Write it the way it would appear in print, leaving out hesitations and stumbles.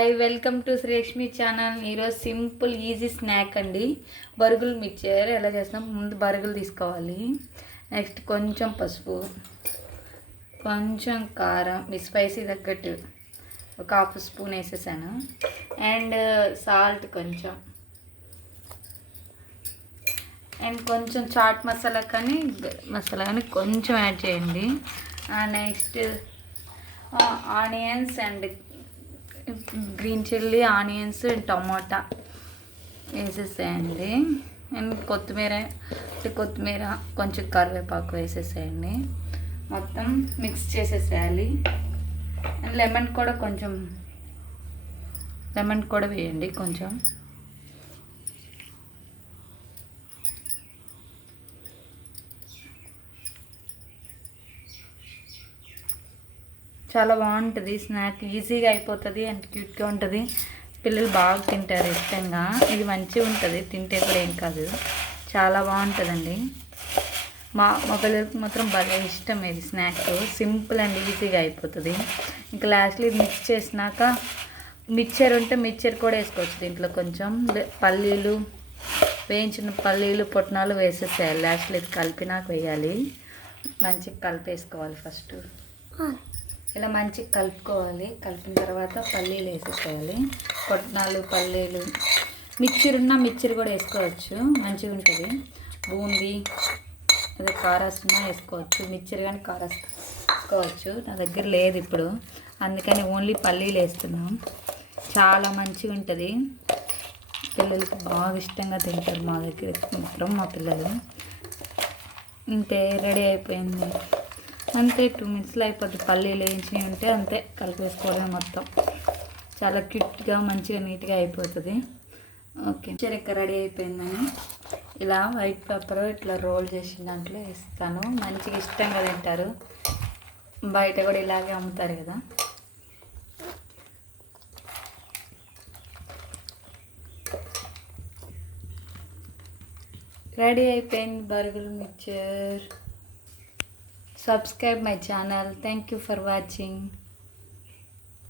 Hi welcome to Shreshmi channel. ఈరోజు simple easy snack అండి, బరుగులు మిక్చర్. ఎలా చేస్తాం? ముందు బరుగులు తీసుకోవాలి. నెక్స్ట్ కొంచెం పసుపు, కొంచెం కారం, మీ స్పైసీ తగ్గట్టు ఒక హాఫ్ స్పూన్ వేసేసాను. అండ్ సాల్ట్ కొంచెం, అండ్ కొంచెం చాట్ మసాలా కానీ కొంచెం యాడ్ చేయండి. Next onions and green chilli, onions, tomato వేసేసేయండి. అండ్ కొత్తిమీర కొంచెం కరివేపాకు వేసేసేయండి. మొత్తం మిక్స్ చేసేసేయాలి. అండ్ లెమన్ కూడా వేయండి కొంచెం. చాలా బాగుంటుంది స్నాక్, ఈజీగా అయిపోతుంది అండ్ క్యూట్గా ఉంటుంది. పిల్లలు బాగా తింటారు ఇష్టంగా. ఇది మంచిగా ఉంటుంది, తింటే కూడా ఏం కాదు, చాలా బాగుంటుందండి. మా పిల్లలకి మాత్రం బాగా ఇష్టం ఇది స్నాక్. సింపుల్ అండ్ ఈజీగా అయిపోతుంది. ఇంకా లాస్ట్లో ఇది మిక్స్ చేసినాక మిక్చర్ ఉంటే మిక్చర్ కూడా వేసుకోవచ్చు. దీంట్లో కొంచెం పల్లీలు, వేయించిన పల్లీలు, పుట్నాలు వేసేసేయాలి. లాస్ట్లో ఇది కలిపినాక వేయాలి. మంచిగా కలిపేసుకోవాలి. ఫస్ట్ ఇలా మంచిగా కలుపుకోవాలి. కలిపిన తర్వాత పల్లీలు వేసేసేయాలి. పుట్నాలు, పల్లీలు, మిక్చర్ కూడా వేసుకోవచ్చు, మంచిగా ఉంటుంది. బూందీ అదే కారాసున్నా వేసుకోవచ్చు. మిక్చర్ కానీ కారాసు వేసుకోవచ్చు. నా దగ్గర లేదు ఇప్పుడు, అందుకని ఓన్లీ పల్లీలు వేస్తున్నాం. చాలా మంచిగా ఉంటుంది. పిల్లలకి బాగా ఇష్టంగా తింటారు మా దగ్గర మాత్రం, మా పిల్లలు. ఇంతే, రెడీ అయిపోయింది. అంతే, 2 minutesలో అయిపోద్ది. పల్లీలు వేయించినవి ఉంటే అంతే, కలిపేసుకోవడమే మొత్తం. చాలా క్యూట్గా, మంచిగా, నీట్గా అయిపోతుంది. ఓకే, చెరక్క రెడీ అయిపోయిందని ఇలా వైట్ పేపర్ ఇట్లా రోల్ చేసిన దాంట్లో వేస్తాను. మంచిగా ఇష్టంగా తింటారు. బయట కూడా ఇలాగే అమ్ముతారు కదా. రెడీ అయిపోయింది బరుగులు mixture. Subscribe my channel. Thank you for watching.